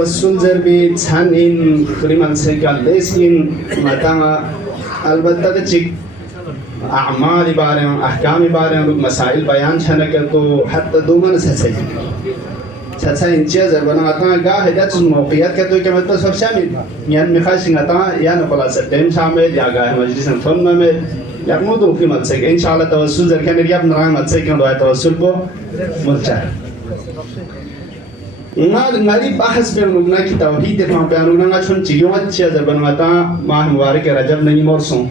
توسل زربي تسانين كريمان سيكال ليسين متانا البتة تجيك أعمال بارين أحكام بارين مسائل بيان شنكتو حتى دوما نسسج سسين چیز بنا تا گاه هدایت موقعیت که تو که مت سب شامل یان میخواهش نتا یان خلاص تیم شامل یا گاه مجلس تون میں یک موضوع کی مت سے ان شاء الله توسل زر کنه یا نرام مت سے کنه توسل کو مرچا ناری بحث بینونا کی توحید فهم بینونا چون چیوت چیز بنا تا ماه مبارک رجب نہیں مرسوم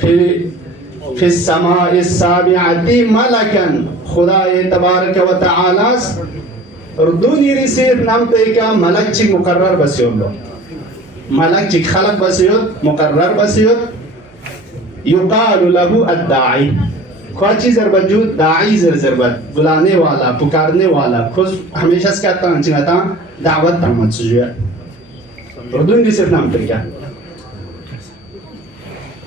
في السماء السابعة ملكا خدای تبارک و تعالی ردونی رسید نام تیکا ملک چی مقرر بسیود ملک چی خلق بسیود مقرر بسیود یقال له الداعی کوئی چیز وجود داعی زربت بلانے والا پکارنے والا خود ہمیشہ اس کہتا ہوں چنتا دعوت تامت سجویا ردونی رسید نام تیکا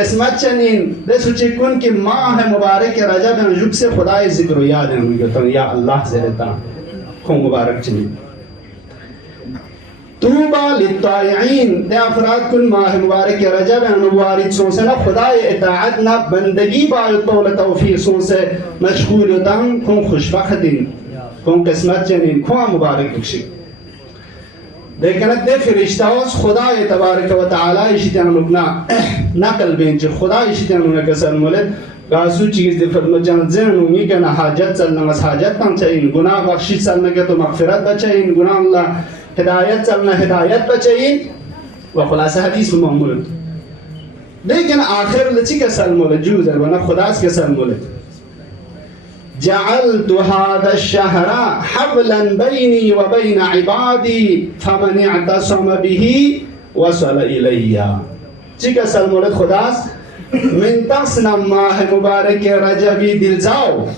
اسمت چنین دسو چکن کہ ماہ مبارک رجب میں جب سے خدای ذکر و یاد ہے ان کو یا اللہ سے رہتا خو مبارک چنین توبہ للطائعین دے افراد کن ماہ مبارک رجب میں وارد سو سے نہ خدای اطاعت نہ بندگی با طول توفیق سو سے مشغول دم کن خوشبختین کن قسمت چنین خو مبارک بخشی لیکن دے فرشتاوس خدا تبارک و تعالی اشتیان لبنا نقل بینچ خدا اشتیان لبنا کسر مولد گاسو چیز دے فرمت جان زین امی کنا حاجت چلنا مس حاجت تم چاہین گناہ بخشی چلنا کے تو مغفرت بچائین گناہ اللہ ہدایت چلنا ہدایت بچائین و خلاصہ حدیث معمول لیکن آخر لچی کسر مولد جوزر بنا خداس کسر مولد جعلت هذا الشهر حبلا بيني وبين عبادي فمن اعتصم به وصل إلي چیکا سلمولد خداست من تصنم ماه مبارک رجبی دل جاو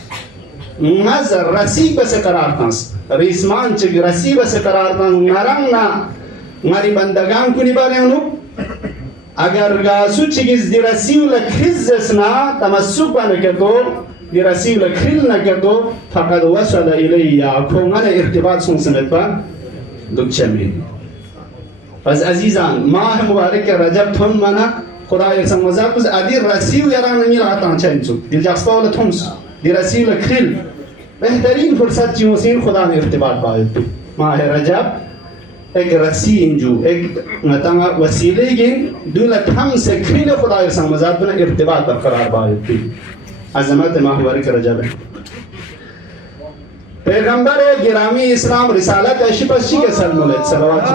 نظر رسی بس قرار تنس ریسمان چک رسی بس قرار تنس نرمنا ماری بندگان کنی بارنو اگر گاسو چکیز دی رسیو لکھزسنا تمسک بانکتو دی رسیو لکھل نکتو فقد وصل الی کونگن ارتباط سن سمت پا دک چمین پس عزیزان ماہ مبارک رجب تھن منا خدا یکسن مزار کس ادی رسیو یران نمی راتا چنچو دل جاستا والا تھنس دی رسیو لکھل بہترین فرصت چیوسین خدا نے ارتباط باید ماہ رجب ایک رسیم جو ایک نتانا وسیلے گین دولا تھم سے کھیل خدا یکسن مزار بنا ارتباط برقرار باید عظمت ماہ مبارک رجب ہے پیغمبر گرامی اسلام رسالت ایشی پسی کے سلم علیہ صلوات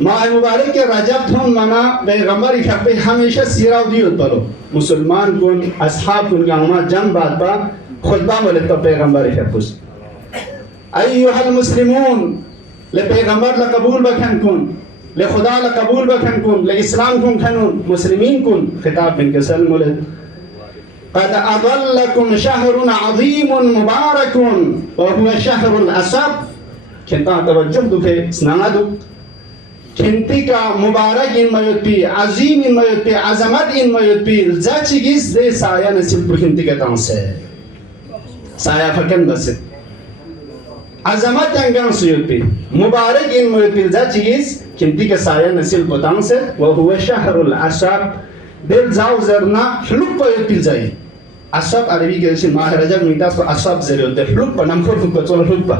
ماہ مبارک رجب تھن منا پیغمبر خطبے ہمیشہ سیرہ دیوت پلو مسلمان کن اصحاب کن گاما جن بات با خطبہ ملتا پیغمبر خطبس ایوہ المسلمون لپیغمبر لقبول بکن کن لخدا لقبول بکن کن لاسلام کن کنون مسلمین کن خطاب بن کے سلم ملد قد أضلكم شهر عظيم مبارك وهو شهر الأسب. كنتا توجه دو في سنادو كنتي كا مبارك إن ما يتبي عظيم إن ما يتبي عظمت إن ما يتبي زاتشيجيس دي سايا نسيب بكنتي كتانسه سايا فكن بس عظمت أنجان سيتبي مبارك إن ما يتبي زاتشيجيس كنتي كسايا نسيب بتانسه وهو شهر الأسب دل زاوزرنا حلوب يتبي زاي أسب عربي كده ماه رجب ميتاس أسب زريو ده حلوب نمخور فوق بتوع حلوب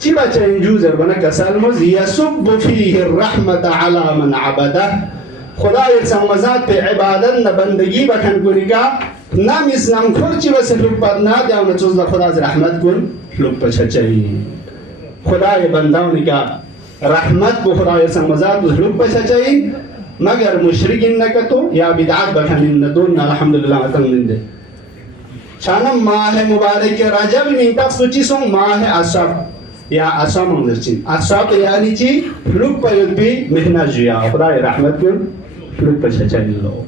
تبا تنجوزر بنا كسالموز يسب فيه الرحمة على من عبده خدا يسمزات في عبادتنا بندگی بکن گونیگا نمیز نمخور چی بس حلوب بدنا دیا نچوز خدا ز رحمت کن حلوب بچچوی خدا بنداونی کا رحمت بو خدا يسمزات حلوب بچچوی مگر مشرکین نکتو یا بدعات بکنین ندون الحمدلله اتمنده چانم ماه مبارک رجب من تفسوچی سون ماه اصاب یا اصاب مندرچین اصاب یعنی چی فلوک پایود بی مهنا جویا خدای رحمت کن فلوک پشچانی لو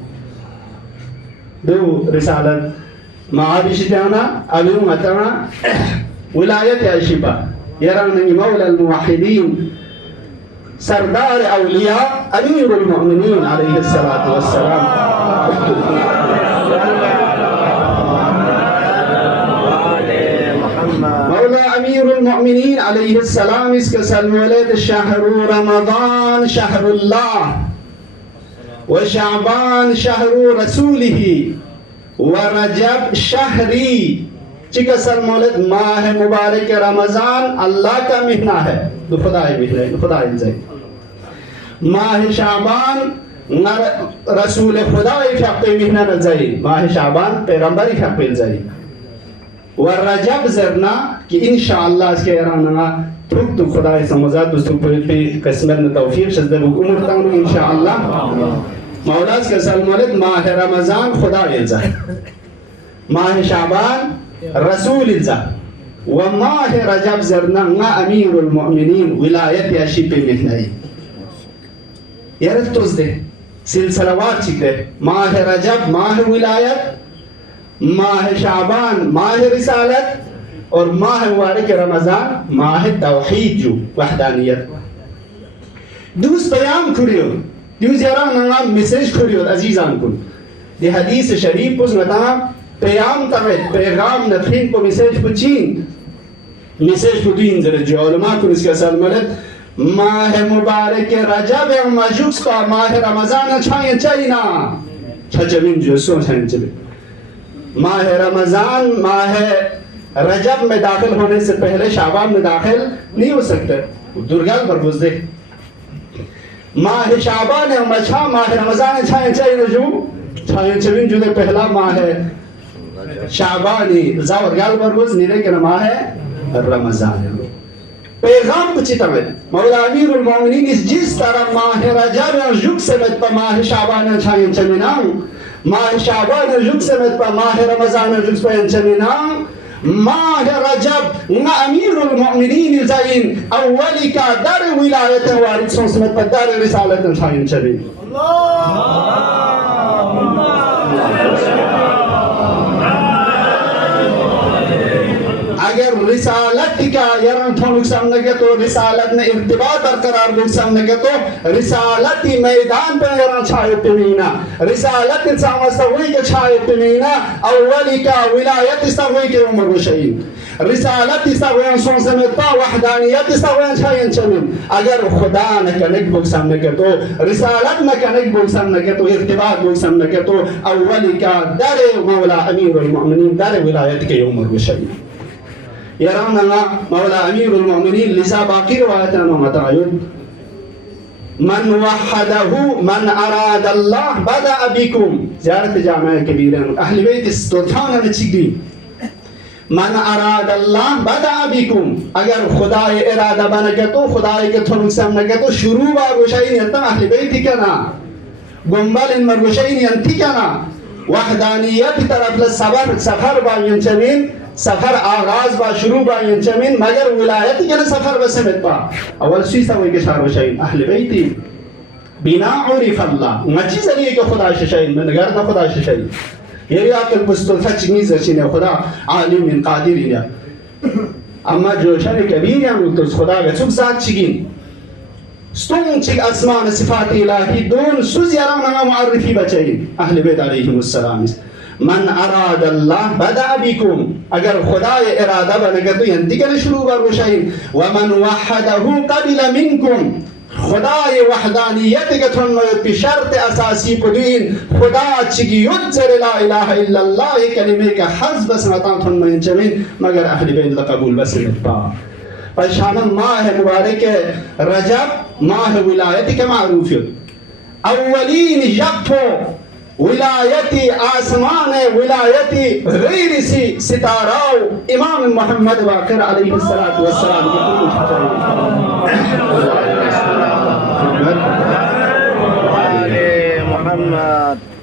دو رسالت معابشتانا علوم اتنا ولایت اشبا يرانني مولى الموحدين سردار أولياء أمير المؤمنين عليه الصلاة والسلام مولى أمير المؤمنين عليه السلام اسكسل مولد شهر رمضان شهر الله وشعبان شهر رسوله ورجب شهري چکسل مولد ماہ مبارک رمضان اللہ کا مہینہ ہے دو خدای مہینہ ہے خدای زئی ماہ شعبان رسول خدای فقط مہینہ نزئی ماہ شعبان پیغمبری فقط زئی والرجب زرنا کہ انشاءاللہ اس کے ایراننا تھوک تو خدای سمزاد دوستو پہ قسمت توفیق شزدہ بکمر تاؤنو انشاءاللہ مولاز کسل مولد ماہ رمضان خدای زئی ماہ شعبان رسول الله وماه رجب زرنا أمير المؤمنين ولاية يا شيب مهني يرتوز ده سلسلوات شكله ماه رجب ماه ولاية ماه شعبان ماه رسالة اور ماه مبارك رمضان ماه توحيد جو وحدانية دوست پیام کریو دوست یاران نام مسیج کریو عزیزان کن دی حدیث شریف پوز نتام پیام تمت پیغام نفرین کو میسیج پچین میسیج پدین زر جو علماء کو اس کا سلملت ماہ مبارک رجب ماجوکس پا ماہ رمضان چھائیں چائنا چھچمین جو سو چھائیں چلے ماہ رمضان ماہ رجب میں داخل ہونے سے پہلے شعبان میں داخل نہیں ہو سکتے درگال پر گزدے ماہ شعبان مچھا ماہ رمضان چھائیں چائنا جو چھائیں چوین جو دے پہلا ماہ شعبانی زاور گال برگوز نیرے کے نما ہے رمضان پیغام کچھ تمہیں مولا امیر المومنین اس جس طرح ماہ رجب جھک سمت پا ماہ شعبان چھائیں چمیناں ماہ شعبان جھک سمت پا ماہ رمضان جھک سمت چمیناں ماہ رجب نا امیر المؤمنین زین اولی کا در ولایت وارد سن سمت پا در رسالت چھائیں چمین اگر رسالت کا یران تو نقصان نگے تو رسالت نے ارتباط برقرار نقصان نگے تو رسالتی میدان پہ یران چھائے پمینا رسالت سامستوی کے چھائے پمینا اولی کا ولایت استوی کے عمر وشعین رسالت استوی سون سمتا وحدانیت استوی چھائیں چمین اگر خدا نکنک بکسان نگے تو رسالت نکنک بکسان نگے تو ارتباط بکسان نگے تو اولی کا در مولا امیر المؤمنین در ولایت کے عمر وشعین يرانا مولى أمير المؤمنين لذا باقي روايتنا ومتعيد من وحده من أراد الله بدأ بكم زيارة جامعة كبيرة أهل بيت السلطان نتشكي من أراد الله بدأ بكم اگر خدای اراده بنگتو خدای که تنسم نگتو شروع باگوشاین ینتا أهل بيتي كنا گنبال مرگوشاین ینتی كنا وحدانیت طرف لسفر سفر با ینچمین سفر آغاز با شروع با ینچمین مگر ولایتی که سفر بسمت با اول سویسا وی که شهر وشاین اهل بیتی بنا عرف الله مچی ذریعه که خدا ششاین من نگرد خدا ششاین یه عقل پستون فچمیز چینه خدا عالم قادرینه اما جوشن کبیر هم تو خدا به تو ذات چیگین ستون چیگ اسمان صفات الهی دون سوز یارم نما معرفی بچین اهل بیت علیهم السلام من اراد الله بدا بكم اگر خدای اراده بنگه تو دیگر شروع بر بشین و من وحده قبل منکم خدای وحدانیت که تون به شرط اساسی پدین خدا چگی یذر لا اله الا الله کلمه که حذف سمتان تون منچمین مگر اهل بیت قبول بس با پشان ماه مبارک رجب ماه ولایت که معروف اولین جبتو ولایتی آسمان ولایتی غیر سی ستاره امام محمد باقر علیه السلام محمد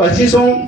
25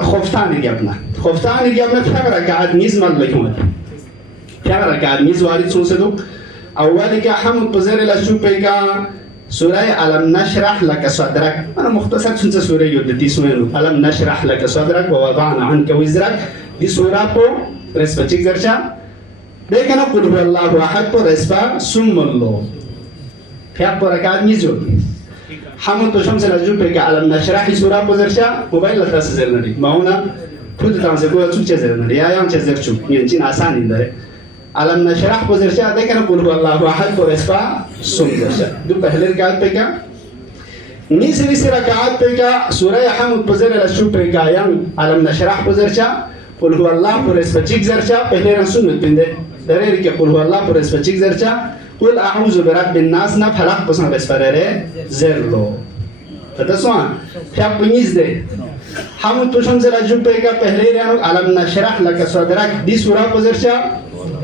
خفتان گپنا فکر رکعت میز مال لکمت فکر رکعت میز وارد سون سدو اولی که حمد بزر لشو پیگا سوره علم نشرح لك صدرك انا مختصر سنت سوره یودتی سوره علم نشرح لك صدرك ووضعنا عنك وزرك دی سوره کو رسپا چیک زرچا دیکھنا قل هو الله احد کو رسپا سم الله فکر رکعت میز حمد تو شمس الجوب که علم نشرح سوره بزرشا موبایل لطفا سزرنری ما هونا خود تانزگو تو چه زرنری یا یام چه زرچو یعنی آسان اینده علم نشرح بزرشا دیکھنا قل هو الله احد کو رسپا سم زرشا دو پہلے رکعت پہ کیا نیسری رکعت پہ کیا سوره حمد بزر الجوب پہ کیا یام علم نشرح بزرشا قل هو الله کو رسپا چیک زرشا پہلے رسول پنده دره که قل هو الله کو رسپا چیک زرشا قل أعوذ برب الناس نا فلق بسنا بس فراره زرلو فتسوان فیاب بنیز ده همون توشم زل جوب پیکا پهلی ریانو علم نشرح لك صدرك دی سورا بزرشا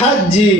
haji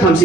50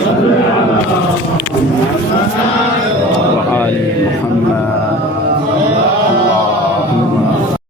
صل على محمد وآل محمد